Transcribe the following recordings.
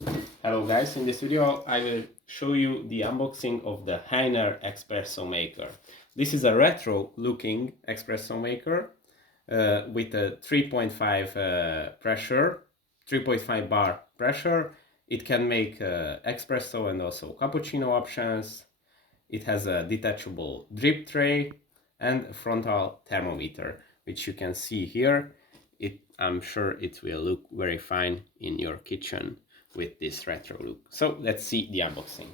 Hello guys, in this video I will show you the unboxing of the Heinner espresso maker. This is a retro looking espresso maker with a 3.5 pressure, 3.5 bar pressure. It can make espresso and also cappuccino options. It has a detachable drip tray and a frontal thermometer, which you can see here. I'm sure it will look very fine in your kitchen with this retro look. So let's see the unboxing.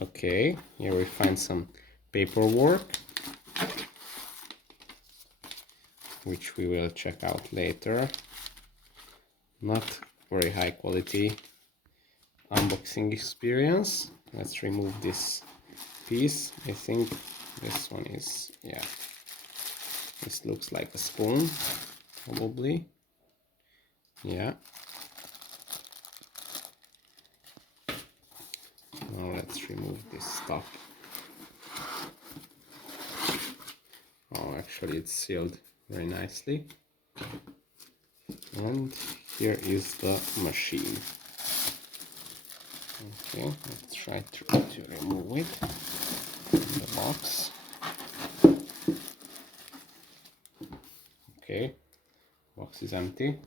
Okay, here we find some paperwork, which we will check out later. Not very high quality unboxing experience. Let's remove this piece. I think this one is, yeah, this looks like a spoon, probably. Yeah. Now let's remove this stuff. Oh, actually it's sealed very nicely. And here is the machine. Okay, let's try to remove it from the box. Okay, box is empty.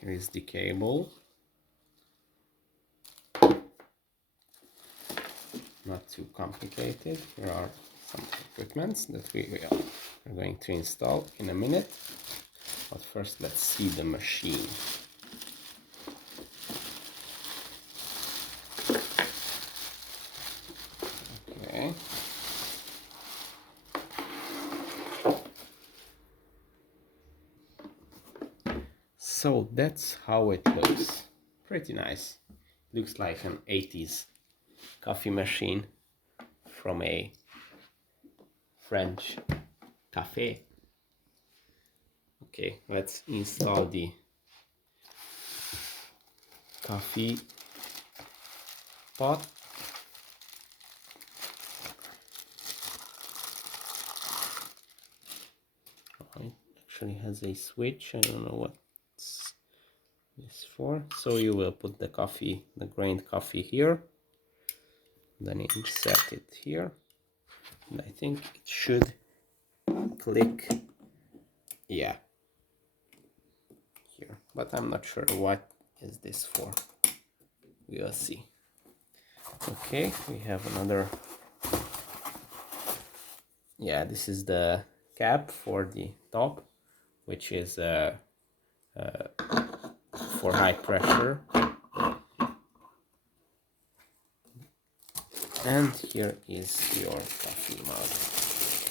Here is the cable. Not too complicated. Here are some equipments that we are going to install in a minute. But first let's see the machine. Okay. So that's how it looks. Pretty nice. Looks like an 80s coffee machine from a French cafe. Okay, let's install the coffee pot. It actually has a switch. I don't know what's this for. So you will put the coffee, the ground coffee here. Then insert it here. And I think it should click, yeah, here. But I'm not sure what is this for. We will see. Okay, we have another. Yeah, this is the cap for the top, which is for high pressure. And here is your coffee mug,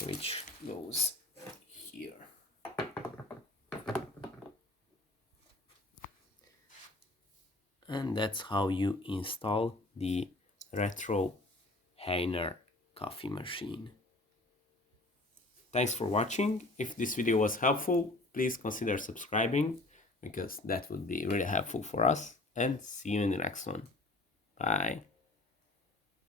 which goes here. And that's how you install the retro Heinner coffee machine. Thanks for watching. If this video was helpful, please consider subscribing, because that would be really helpful for us. And see you in the next one. Bye.